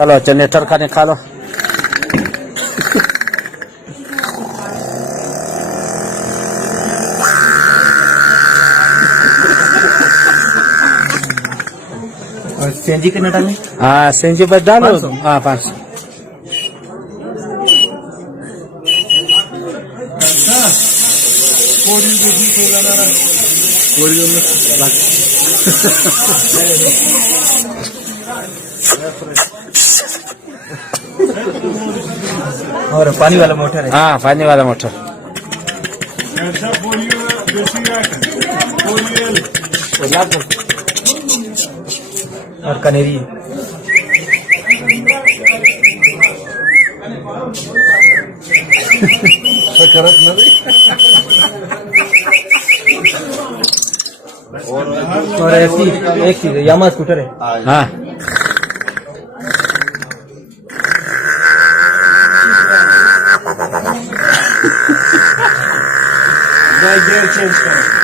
चलो जनरेटर का निकालो। और सीएनजी कितना डालें? हाँ सीएनजी बस डालो। 500? हाँ 500। और पानी वाला मोटर है। हाँ पानी वाला मोटर। और कनेरी और ऐसी एक चीज है, यामा स्कूटर है। हाँ गियर चेंज करो।